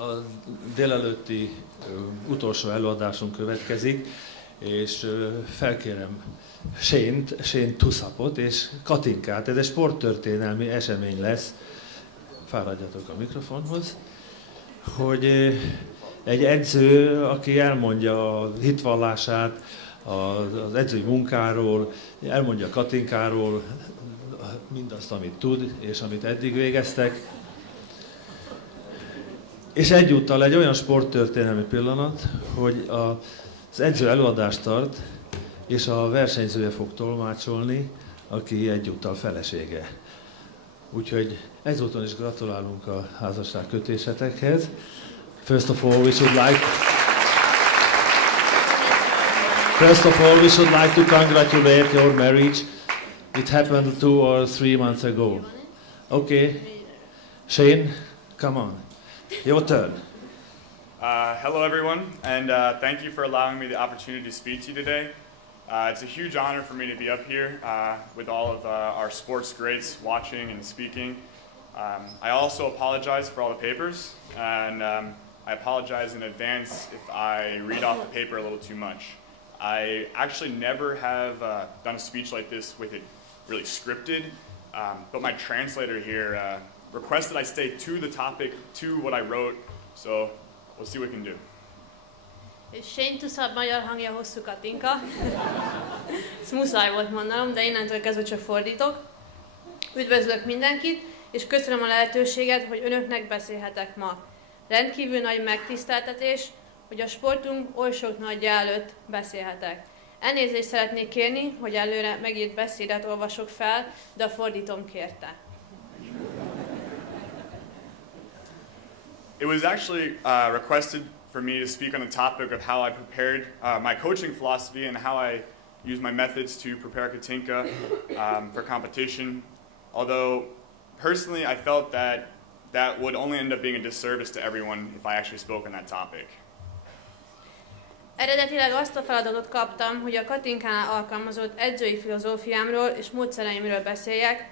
A délelőtti utolsó előadásunk következik, és felkérem Shane Tusupot és Katinkát. Ez egy sporttörténelmi esemény lesz. Fáradjatok a mikrofonhoz. Hogy egy edző, aki elmondja a hitvallását, az edzői munkáról, elmondja Katinkáról mindazt, amit tud, és amit eddig végeztek. És egyúttal egy olyan sporttörténelmi pillanat, hogy az edző előadást tart, és a versenyzője fog tolmácsolni, aki egyúttal felesége. Úgyhogy ezúton is gratulálunk a házasságkötésetekhez. First of all, we should like to congratulate your marriage. It happened 2 or 3 months ago. Okay, Shane, come on. Your turn. Hello everyone, and thank you for allowing me the opportunity to speak to you today. It's a huge honor for me to be up here with all of our sports greats watching and speaking. I also apologize for all the papers, and I apologize in advance if I read off the paper a little too much. I actually never have done a speech like this with it really scripted, but my translator here requested I stay to the topic, to what I wrote, so we'll see what we can do. Shane Tusup magyar hangja, hosszú Katinka. Ezt muszáj volt mondanom, de innentől kezdve csak fordítok. Üdvözlök mindenkit, és köszönöm a lehetőséget, hogy önöknek beszélhetek ma. Rendkívül nagy megtiszteltetés, hogy a sportunk oly sok nagyja előtt beszélhetek. Elnézést szeretnék kérni, hogy előre megírt beszédet olvasok fel, de a fordítom kérte. It was actually requested for me to speak on the topic of how I prepared my coaching philosophy and how I use my methods to prepare Katinka for competition. Although, personally, I felt that that would only end up being a disservice to everyone if I actually spoke on that topic. Eredetileg azt a feladatot kaptam, hogy a Katinkánál alkalmazott edzői filozófiámról és módszereimről beszéljek,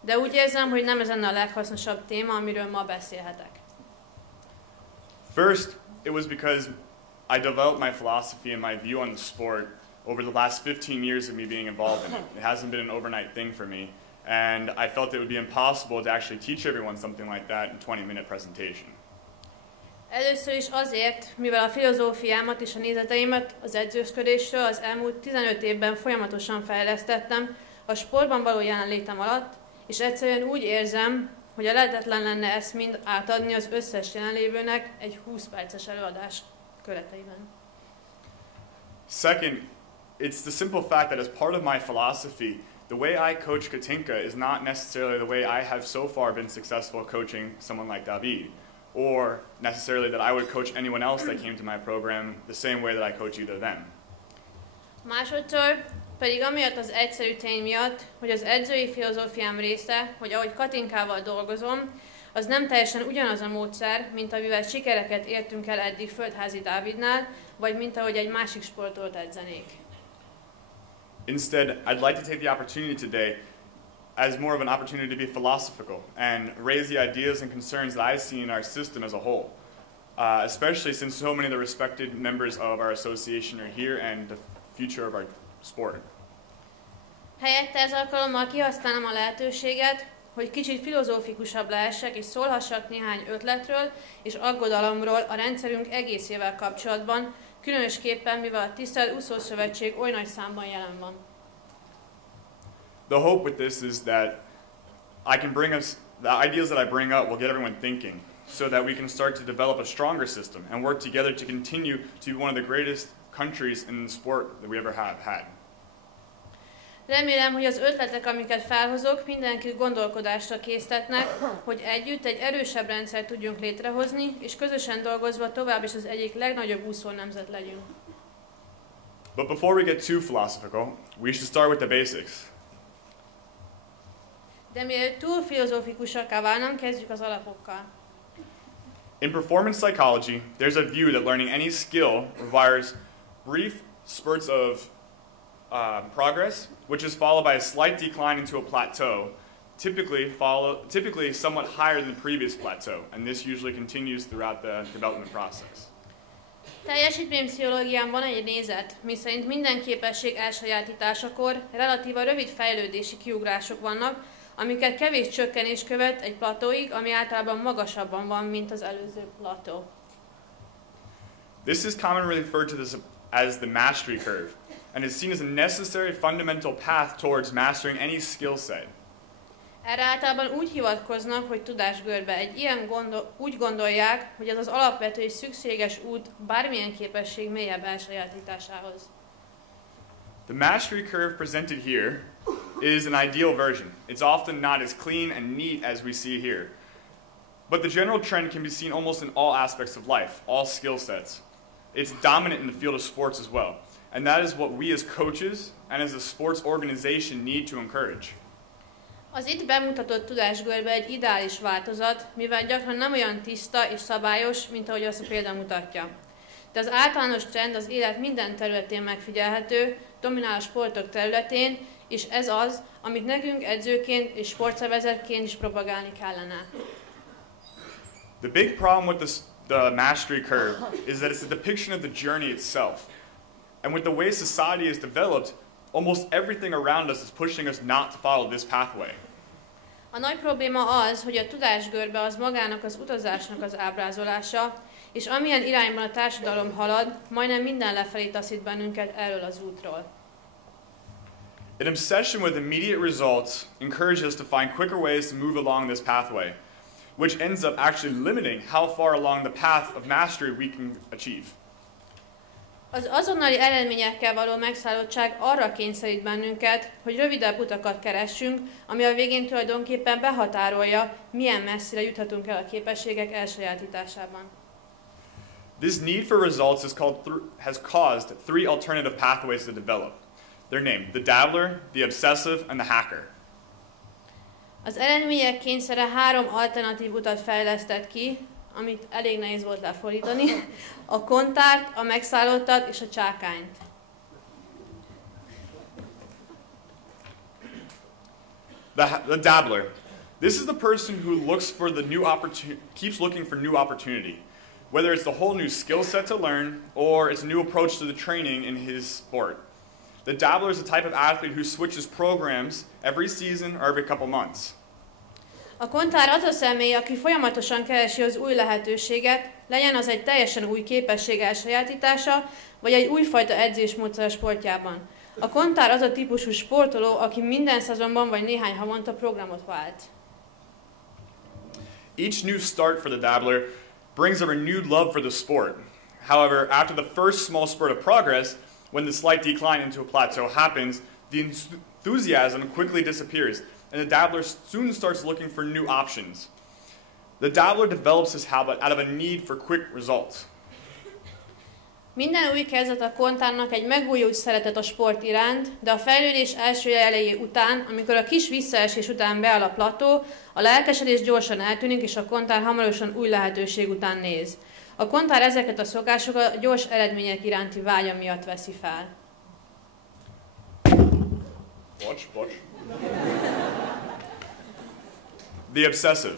de úgy érzem, hogy nem ez lenne a leghasznosabb téma, amiről ma beszélhetek. First, it was because I developed my philosophy and my view on the sport over the last 15 years of me being involved in it. It hasn't been an overnight thing for me, and I felt it would be impossible to actually teach everyone something like that in a 20-minute presentation. Először is azért, mivel a filozófiámat és a nézeteimet az edzősködésről az elmúlt 15 évben folyamatosan fejlesztettem a sportban való jelenlétem alatt, és egyszerűen úgy érzem, hogy a lehetetlen lenne ezt mind átadni az összes jelenlévőnek egy 20 perces előadás kereteiben. Second, it's the simple fact that as part of my philosophy, the way I coach Katinka is not necessarily the way I have so far been successful coaching someone like David, or necessarily that I would coach anyone else that came to my program the same way that I coach either of them. Másodszor pedig amiatt az egyszerű tény miatt, hogy az edzői filozófiám része, hogy ahogy Katinkával dolgozom, az nem teljesen ugyanaz a módszer, mint amivel sikereket értünk el eddig Földházi Dávidnál, vagy mint ahogy egy másik sportot edzenék. Instead, I'd like to take the opportunity today as more of an opportunity to be philosophical and raise the ideas and concerns that I see in our system as a whole, especially since so many of the respected members of our association are here and the future of our sport. Helyette ez alkalommal kihasználom a lehetőséget, hogy kicsit filozófikusabb lehessek és szólhassak néhány ötletről és aggodalomról a rendszerünk egészével kapcsolatban, különösképpen mivel a tisztelt úszószövetség oly nagy számban jelen van. The hope with this is that the ideas that I bring up will get everyone thinking, so that we can start to develop a stronger system and work together to continue to be one of the greatest countries in the sport that we ever have had. Remélem, hogy az ötletek, amiket felhozok, mindenkit gondolkodásra késztetnek, hogy együtt egy erősebb rendszert tudjunk létrehozni, és közösen dolgozva tovább is az egyik legnagyobb úszó nemzet legyünk. But before we get too philosophical, we should start with the basics. De mielőtt túl filozófikusaká válnám, kezdjük az alapokkal. In performance psychology, there's a view that learning any skill requires brief spurts of progress, which is followed by a slight decline into a plateau, typically somewhat higher than the previous plateau, and this usually continues throughout the development process. Teljesítménypszichológián van egy nézet, miszerint minden képesség elsajátításakor relatíva rövid fejlődési kiugrások vannak, amiket kevés csökkenés követ egy platóig, ami általában magasabban van, mint az előző plató. This is commonly referred to as the mastery curve, and is seen as a necessary fundamental path towards mastering any skill set. Erre általában úgy hivatkoznak, hogy tudásgörbe. Úgy gondolják, hogy ez az alapvető és szükséges út bármilyen képesség mélyebb elsajátításához. The mastery curve presented here is an ideal version. It's often not as clean and neat as we see here. But the general trend can be seen almost in all aspects of life, all skill sets. It's dominant in the field of sports as well. And that is what we as coaches and as a sports organization need to encourage. Az itt bemutatott tudásgörbe egy ideális változat, mivel gyakran nem olyan tiszta és szabályos, mint ahogy azt a példa mutatja. De az általános trend az élet minden területén megfigyelhető, dominál a sportok területén, és ez az, amit nekünk edzőként és sportszervezetként is propagálni kellene. The big problem with the mastery curve is that it's a depiction of the journey itself. And with the way society is developed, almost everything around us is pushing us not to follow this pathway. A nagy probléma az, hogy a tudásgörbe az magának az utazásnak az ábrázolása, és amilyen irányban a társadalom halad, majdnem minden lefelé taszít bennünket erről az útról. An obsession with immediate results encourages us to find quicker ways to move along this pathway, which ends up actually limiting how far along the path of mastery we can achieve. Az azonnali eredményekkel való megszállottság arra kényszerít bennünket, hogy rövidebb utakat keressünk, ami a végén tulajdonképpen behatárolja, milyen messzire juthatunk el a képességek elsajátításában. This need for results has caused three alternative pathways to develop. They're named the dabbler, the obsessive, and the hacker. Az eredmények kényszere 3 alternatív utat fejlesztett ki, amit elég nehéz volt lefordítani, a kontárt, a megszállottat és a csákányt. The dabbler. This is the person who keeps looking for new opportunity, whether it's the whole new skill set to learn or it's a new approach to the training in his sport. The dabbler is a type of athlete who switches programs every season or every couple months. A kontár az a személy, aki folyamatosan keresi az új lehetőséget, legyen az egy teljesen új képesség elsajátítása, vagy egy újfajta edzésmódszer a sportjában. A kontár az a típusú sportoló, aki minden szezonban vagy néhány havonta programot vált. Each new start for the dabbler brings a renewed love for the sport. However, after the first small spurt of progress, when the slight decline into a plateau happens, the enthusiasm quickly disappears, and the dabbler soon starts looking for new options. The dabbler develops this habit out of a need for quick results. Minden új kezdet a kontárnak egy megújult szeretet a sport iránt, de a fejlődés első jelei után, amikor a kis visszaesés után beáll a plató, a lelkesedés gyorsan eltűnik, és a kontár hamarosan új lehetőség után néz. A kontár ezeket a szokásokat a gyors eredmények iránti vágya miatt veszi fel. Bocs. The obsessive.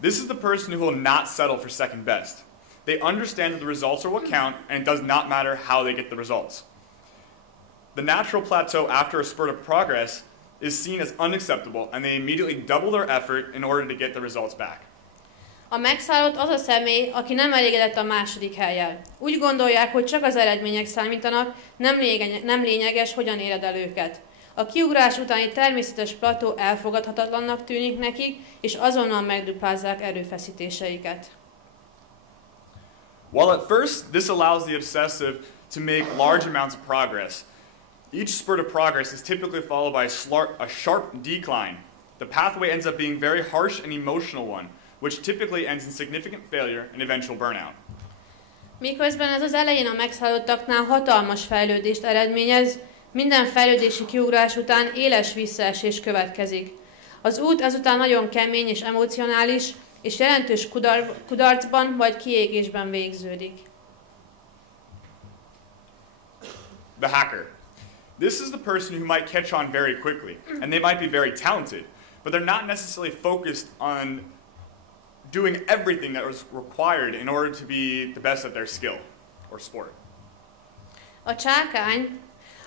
This is the person who will not settle for second best. They understand that the results are what count, and it does not matter how they get the results. The natural plateau after a spurt of progress is seen as unacceptable, and they immediately double their effort in order to get the results back. A megszállott az a személy, aki nem elégedett a második hellyel. Úgy gondolják, hogy csak az eredmények számítanak, nem lényeges, hogyan éred el őket. A kiugrás utáni természetes plató elfogadhatatlannak tűnik nekik, és azonnal megduplázzák erőfeszítéseiket. While at first this allows the obsessive to make large amounts of progress, each spurt of progress is typically followed by a sharp decline. The pathway ends up being very harsh and emotional one, which typically ends in significant failure and eventual burnout. Miközben ez az elején a megszállottaknál hatalmas fejlődést eredményez, minden fejlődési kiugrás után éles visszaesés következik. Az út ezután nagyon kemény és emocionális, és jelentős kudarcban vagy kiégésben végződik. The hacker. This is the person who might catch on very quickly, and they might be very talented, but they're not necessarily focused on doing everything that was required in order to be the best at their skill or sport. A csákány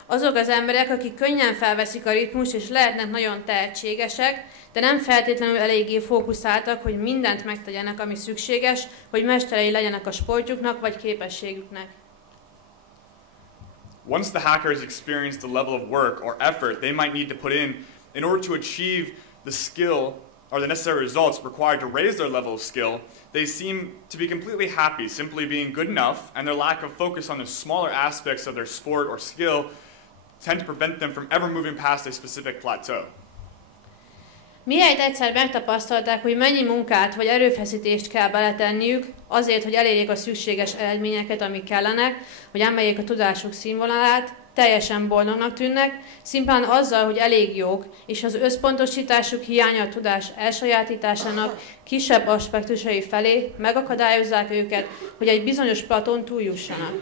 azok az emberek, akik könnyen felveszik a ritmust, és lehetnek nagyon tehetségesek, de nem feltétlenül eléggé fókuszáltak, hogy mindent megtegyenek, ami szükséges, hogy mesterei legyenek a sportjuknak vagy képességüknek. Once the hackers experience the level of work or effort they might need to put in order to achieve the skill or the necessary results required to raise their level of skill, they seem to be completely happy simply being good enough, and their lack of focus on the smaller aspects of their sport or skill tend to prevent them from ever moving past a specific plateau. Mihelyt egyszer megtapasztalták, hogy mennyi munkát vagy erőfeszítést kell beletenniük azért, hogy elérjék a szükséges eredményeket, amik kellenek, hogy emeljék a tudásuk színvonalát, teljesen boldognak tűnnek, szimplán azzal, hogy elég jók, és az összpontosításuk hiánya a tudás elsajátításának kisebb aspektusai felé megakadályozzák őket, hogy egy bizonyos platón túljussanak.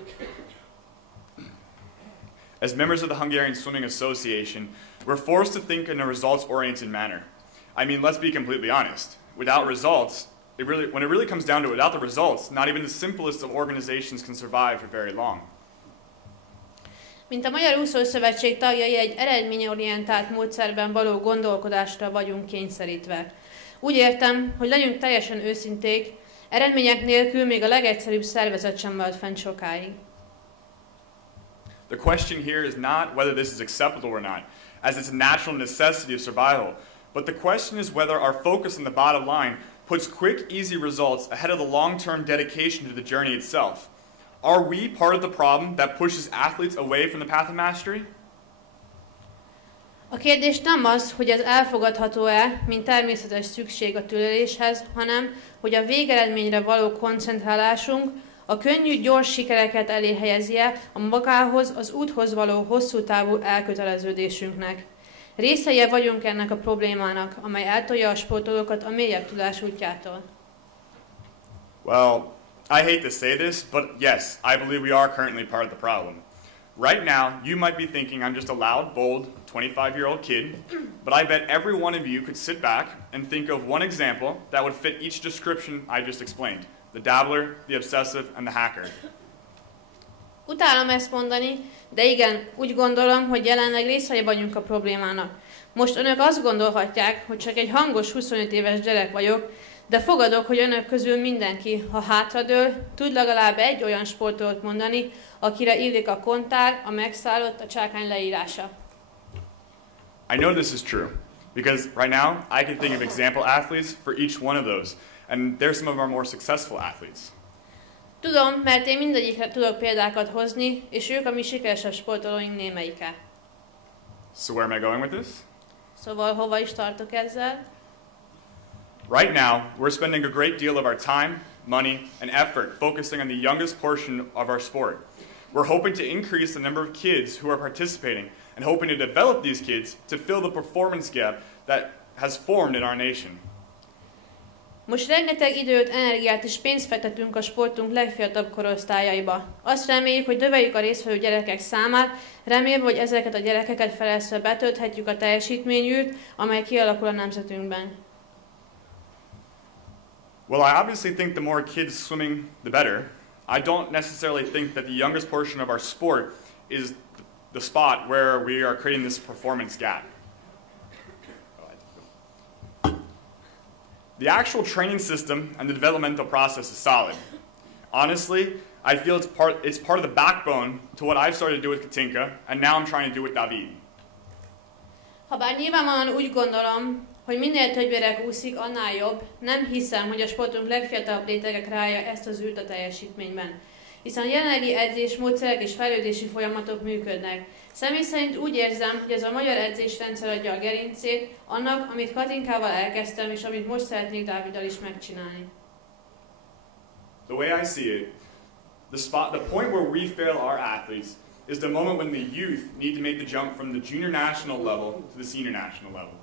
As members of the Hungarian Swimming Association, we're forced to think in a results-oriented manner. I mean, let's be completely honest. Without results, when it really comes down to it, without the results, not even the simplest of organizations can survive for very long. Mint a Magyar Úszószövetség tagjai egy eredményorientált módszerben való gondolkodásra vagyunk kényszerítve. Úgy értem, hogy legyünk teljesen őszinték, eredmények nélkül még a legegyszerűbb szervezet sem marad fenn sokáig. The question here is not whether this is acceptable or not, as it's a natural necessity of survival, but the question is whether our focus on the bottom line puts quick, easy results ahead of the long-term dedication to the journey itself. Are we part of the problem that pushes athletes away from the path of mastery? A kérdés nem az, hogy ez elfogadható-e, mint természetes szükség a túléléshez, hanem, hogy a végeredményre való koncentrálásunk a könnyű, gyors sikereket elé helyezi-e a magához, az úthoz való hosszú távú elköteleződésünknek. Részeje vagyunk ennek a problémának, amely eltolja a sportolókat a mélyebb tudás útjától. Well, I hate to say this, but yes, I believe we are currently part of the problem. Right now, you might be thinking I'm just a loud, bold, 25-year-old kid, but I bet every one of you could sit back and think of one example that would fit each description I just explained. The dabbler, the obsessive, and the hacker. Utálom ezt mondani, de igen, úgy gondolom, hogy jelenleg részei vagyunk a problémának. Most önök azt gondolhatják, hogy csak egy hangos 25 éves gyerek vagyok, de fogadok, hogy önök közül mindenki, ha hátradől, tud legalább egy olyan sportolót mondani, akire illik a kontár, a megszállott, a csákány leírása. I know this is true, because right now I can think of example athletes for each one of those, and they're some of our more successful athletes. Tudom, mert én mindegyikre tudok példákat hozni, és ők a mi sikeresebb sportolóink némelyike. So where am I going with this? Szóval hova is tartok ezzel? Right now, we're spending a great deal of our time, money, and effort focusing on the youngest portion of our sport. We're hoping to increase the number of kids who are participating and hoping to develop these kids to fill the performance gap that has formed in our nation. Most rengeteg időt, energiát és pénzt fektetünk a sportunk legfiatalabb korosztályaiba. Azt reméljük, hogy növeljük a résztvevő gyerekek számát, remélve, hogy ezeket a gyerekeket felelszve betölthetjük a teljesítményűt, amely kialakul a nemzetünkben. Well, I obviously think the more kids swimming, the better. I don't necessarily think that the youngest portion of our sport is the spot where we are creating this performance gap. The actual training system and the developmental process is solid. Honestly, I feel it's part of the backbone to what I've started to do with Katinka, and now I'm trying to do with David. Habár nyilvánvalóan úgy gondolom, hogy minél több gyerek úszik, annál jobb, nem hiszem, hogy a sportunk legfiatalabb rétegek rája ezt az űrt a teljesítményben. Hiszen a jelenlegi edzésmódszerek és fejlődési folyamatok működnek. Személy szerint úgy érzem, hogy ez a magyar edzésrendszer adja a gerincét annak, amit Katinkával elkezdtem, és amit most szeretnék Dáviddal is megcsinálni. The way I see it, the point where we fail our athletes is the moment when the youth need to make the jump from the junior national level to the senior national level.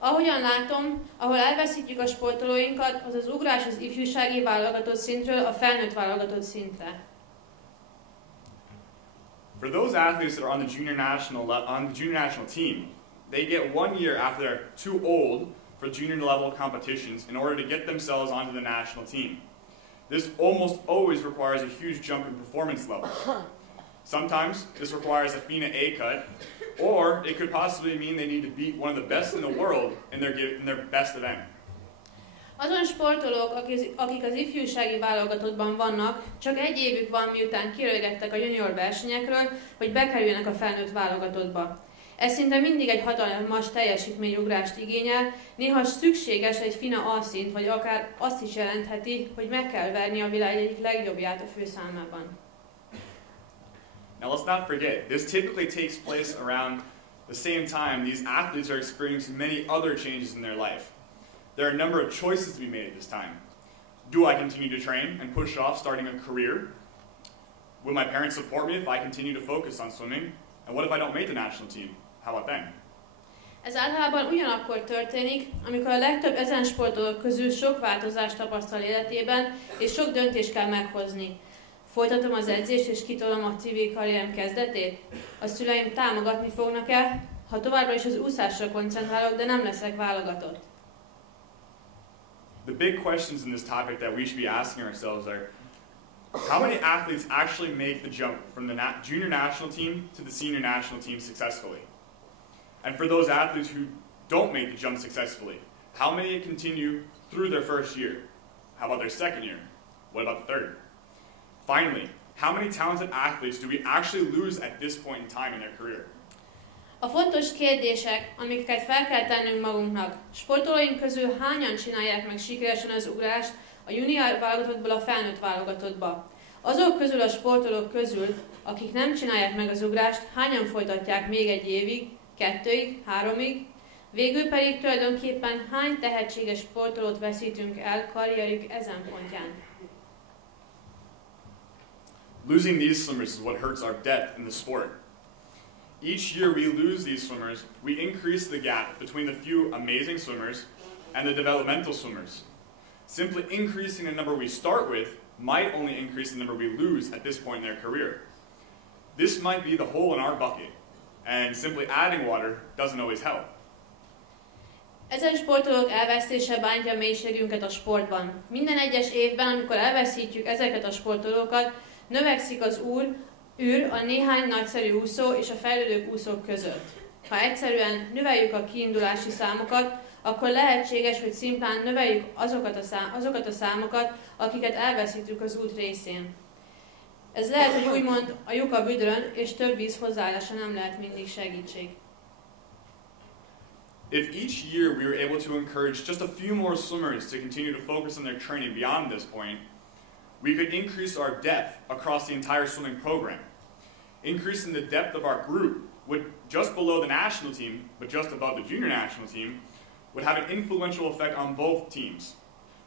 Ahogyan látom, ahol elveszítjük a sportolóinkat, az az ugrás az ifjúsági válogatott szintről a felnőtt válogatott szintre. For those athletes that are on the junior national team, they get 1 year after they're too old for junior level competitions in order to get themselves onto the national team. This almost always requires a huge jump in performance levels. Sometimes this requires a FINA A cut, or it could possibly mean they need to beat one of the best in the world in their best event. Azon sportolók, akik az ifjúsági válogatottban vannak, csak egy évük van, miután kiöregettek a junior versenyekről, hogy bekerüljenek a felnőtt válogatottba. Ez szinte mindig egy hatalmas teljesítményugrást igényel, néha szükséges egy FINA A szint, vagy akár azt is jelentheti, hogy meg kell verni a világ egyik legjobbját a főszámában. Now let's not forget, this typically takes place around the same time these athletes are experiencing many other changes in their life. There are a number of choices to be made at this time. Do I continue to train and push off starting a career? Will my parents support me if I continue to focus on swimming? And what if I don't make the national team? How about then? Ez általában ugyanakkor történik, amikor a legtöbb ezen sportolók közül sok változást tapasztal életében, és sok döntést kell meghozni. Folytatom az edzést és kitolom a civil karrierem kezdetét? A szüleim támogatni fognak-e, ha továbbra is az úszásra koncentrálok, de nem leszek válogatott? The big questions in this topic that we should be asking ourselves are, how many athletes actually make the jump from the junior national team to the senior national team successfully? And for those athletes who don't make the jump successfully, how many continue through their first year? How about their second year? What about the third? Finally, how many talented athletes do we actually lose at this point in time in their career? A fontos kérdések, amiket fel kell tennünk magunknak. Sportolóink közül hányan csinálják meg sikeresen az ugrást a junior válogatottból a felnőtt válogatottba? Azok közül a sportolók közül, akik nem csinálják meg az ugrást, hányan folytatják még egy évig, 2-ig, 3-ig? Végül pedig tulajdonképpen hány tehetséges sportolót veszítünk el karrierjük ezen pontján? Losing these swimmers is what hurts our depth in the sport. Each year we lose these swimmers, we increase the gap between the few amazing swimmers and the developmental swimmers. Simply increasing the number we start with might only increase the number we lose at this point in their career. This might be the hole in our bucket, and simply adding water doesn't always help. Ezen sportolók elvesztése bántja a mélységünket a sportban. Minden egyes évben, amikor elveszítjük ezeket a sportolókat, növekszik az űr a néhány nagyszerű úszó és a fejlődő úszók között. Ha egyszerűen növeljük a kiindulási számokat, akkor lehetséges, hogy szimplán növeljük azokat a számokat, akiket elveszítünk az út részén. Ez lehet, hogy úgymond a lyuk a büdrön, és több víz hozzáállása nem lehet mindig segítség. If each year we were able to encourage just a few more swimmers to continue to focus on their training beyond this point, we could increase our depth across the entire swimming program. Increasing the depth of our group would, just below the national team, but just above the junior national team, would have an influential effect on both teams,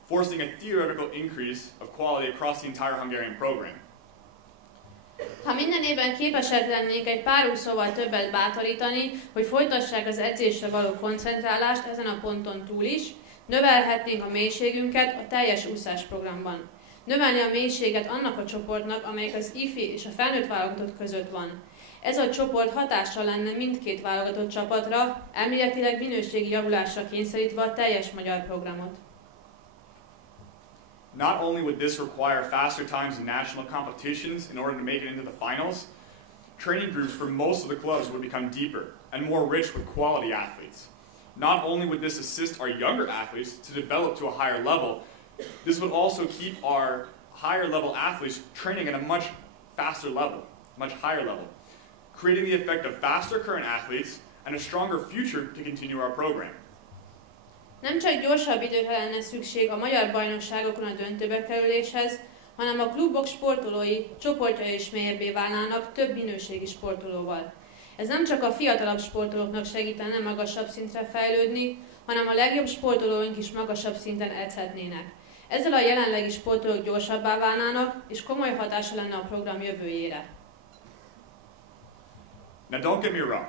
forcing a theoretical increase of quality across the entire Hungarian program. Ha minden évben képesek lennénk egy pár úszóval többet bátorítani, hogy folytassák az edzésre való koncentrálást ezen a ponton túl is, növelhetnénk a mélységünket a teljes úszásprogramban. Növelni a mélységet annak a csoportnak, amelyik az ifi és a felnőtt válogatott között van. Ez a csoport hatással lenne mindkét válogatott csapatra, elméletileg minőségi javulásra kényszerítve a teljes magyar programot. Not only would this require faster times in national competitions in order to make it into the finals, training groups for most of the clubs would become deeper and more rich with quality athletes. Not only would this assist our younger athletes to develop to a higher level, this would also keep our higher level athletes training at a much faster level, much higher level, creating the effect of faster current athletes and a stronger future to continue our program. Nem csak gyorsabb időre lenne szükség a magyar bajnokságokon a döntőbe kerüléshez, hanem a klubok sportolói csoportja is mélyebbé válnának több minőségi sportolóval. Ez nem csak a fiatalabb sportolóknak segítene magasabb szintre fejlődni, hanem a legjobb sportolóink is magasabb szinten edzhetnének. Ezzel a jelenlegi sportolók gyorsabbá válnának, és komoly hatása lenne a program jövőjére. Now don't get me wrong,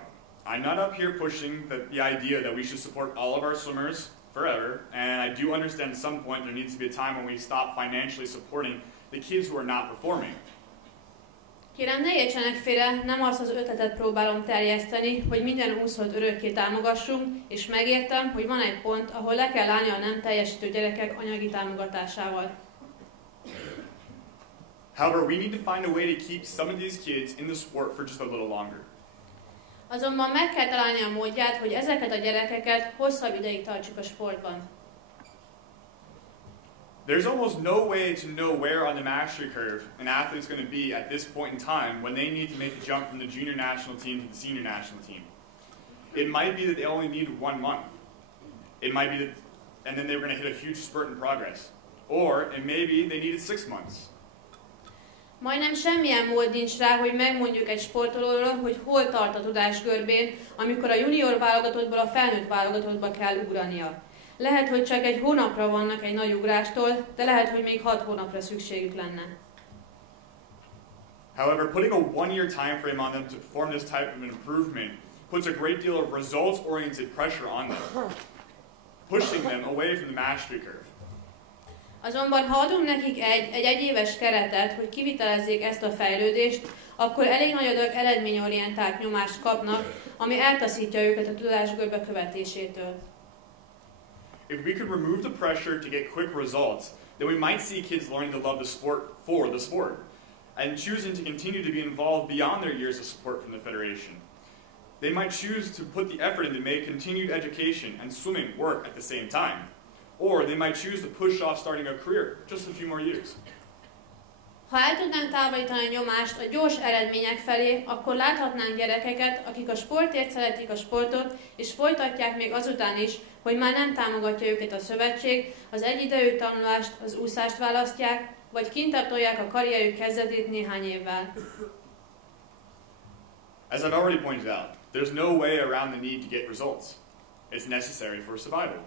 I'm not up here pushing the idea that we should support all of our swimmers forever, and I do understand at some point there needs to be a time when we stop financially supporting the kids who are not performing. Kérem, ne értsenek félre, nem azt az ötletet próbálom terjeszteni, hogy minden úszót örökké támogassunk, és megértem, hogy van egy pont, ahol le kell állni a nem teljesítő gyerekek anyagi támogatásával. However, we need to find a way to keep some of these kids in the sport for just a little longer. Azonban meg kell találni a módját, hogy ezeket a gyerekeket hosszabb ideig tartsuk a sportban. There's almost no way to know where on the mastery curve an athlete's going to be at this point in time when they need to make the jump from the junior national team to the senior national team. It might be that they only need 1 month. It might be that, and then they're going to hit a huge spurt in progress. Or it may be they needed 6 months. Majdnem semmilyen mód nincs rá, hogy megmondjuk egy sportolóról, hogy hol tart a tudásgörbén, amikor a junior válogatottból a felnőtt válogatottba kell ugrania. Lehet, hogy csak egy hónapra vannak egy nagy ugrástól, de lehet, hogy még 6 hónapra szükségük lenne. However, putting a 1 year time frame on them to perform this type of an improvement puts a great deal of results-oriented pressure on them, pushing them away from the mastery curve. Azonban ha adunk nekik egy egyéves keretet, hogy kivitelezzék ezt a fejlődést, akkor elég nagy adag eredményorientált nyomást kapnak, ami eltaszítja őket a tudásgörbe követésétől. If we could remove the pressure to get quick results, then we might see kids learning to love the sport for the sport, and choosing to continue to be involved beyond their years of support from the Federation. They might choose to put the effort into make continued education and swimming work at the same time. Or they might choose to push off starting a career just a few more years. Ha el tudnánk távolítani a nyomást a gyors eredmények felé, akkor láthatnánk gyerekeket, akik a sportért szeretik a sportot, és folytatják még azután is, hogy már nem támogatja őket a szövetség, az egyidejű tanulást, az úszást választják, vagy kintebb tolják a karrierjük kezdetét néhány évvel. As I've already pointed out, there's no way around the need to get results. It's necessary for survival,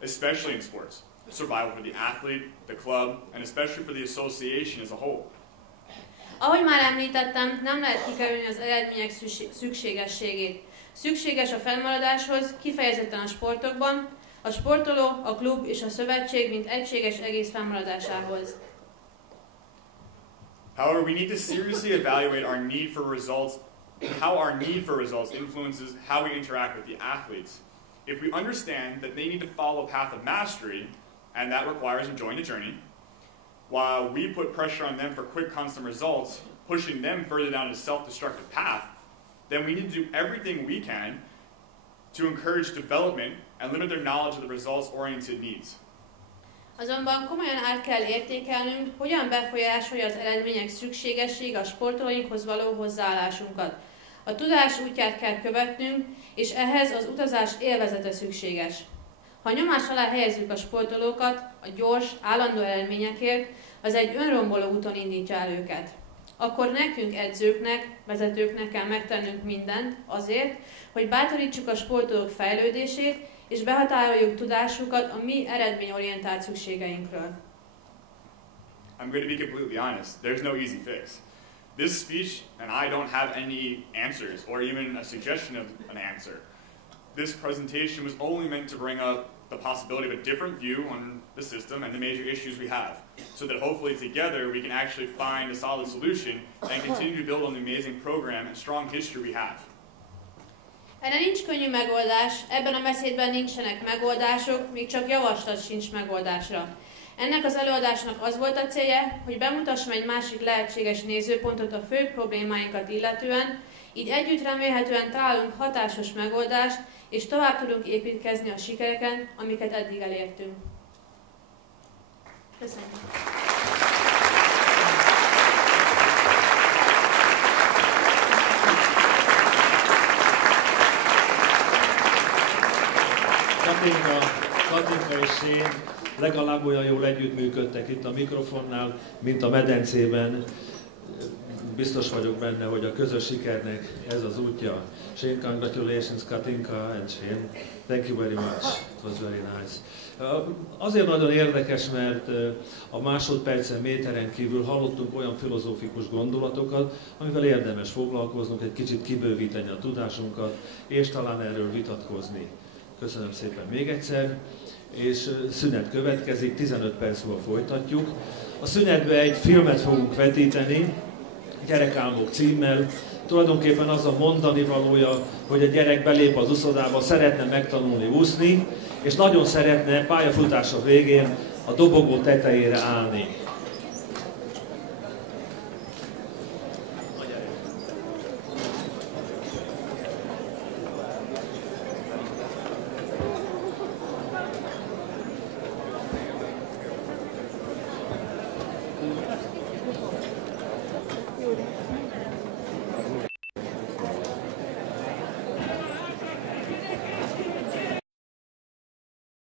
especially in sports. Survival for the athlete, the club, and especially for the association as a whole. Ahogy már említettem, nem lehet kikerülni az eredmények szükségességét. Szükséges a fennmaradáshoz, kifejezetten a sportokban, a sportoló, a klub és a szövetség, mint egységes egész fennmaradásához. However, we need to seriously evaluate our need for results and how our need for results influences how we interact with the athletes. If we understand that they need to follow a path of mastery, and that requires enjoying the journey, while we put pressure on them for quick, constant results, pushing them further down a self-destructive path, then we need to do everything we can to encourage development and limit their knowledge of the results-oriented needs. Azonban komolyan át kell értékelnünk, hogyan befolyásolja az eredmények szükségessége a sportolóinkhoz való hozzáállásunkat. A tudás útját kell követnünk, és ehhez az utazás élvezete szükséges. Ha nyomás alá helyezzük a sportolókat a gyors, állandó eredményekért, az egy önromboló úton indítja el őket. Akkor nekünk, edzőknek, vezetőknek kell megtennünk mindent azért, hogy bátorítsuk a sportolók fejlődését, és behatároljuk tudásukat a mi eredményorientált szükségeinkről. I'm going to be completely honest. There's no easy fix. This speech and I don't have any answers or even a suggestion of an answer. This presentation was only meant to bring up the possibility of a different view on the system and the major issues we have, so that hopefully together we can actually find a solid solution and continue to build on the amazing program and strong history we have. Erre nincs könnyű megoldás, ebben a beszédben nincsenek megoldások, még csak javaslat sincs megoldásra. Ennek az előadásnak az volt a célja, hogy bemutassam egy másik lehetséges nézőpontot a fő problémáinkat illetően, így együtt remélhetően találunk hatásos megoldást, és tovább tudunk építkezni a sikereken, amiket eddig elértünk. Köszönöm. Katinka és én legalább olyan jól együttműködtek itt a mikrofonnál, mint a medencében. Biztos vagyok benne, hogy a közös sikernek ez az útja. Shane, congratulations Katinka and Shane. Thank you very much. It was very nice. Azért nagyon érdekes, mert a másodpercen, méteren kívül hallottunk olyan filozófikus gondolatokat, amivel érdemes foglalkoznunk, egy kicsit kibővíteni a tudásunkat, és talán erről vitatkozni. Köszönöm szépen még egyszer, és szünet következik, 15 perc múlva folytatjuk. A szünetben egy filmet fogunk vetíteni, Gyerekálmok címmel. Tulajdonképpen az a mondani valója, hogy a gyerek belép az úszodába, szeretne megtanulni úszni, és nagyon szeretne pályafutása végén a dobogó tetejére állni.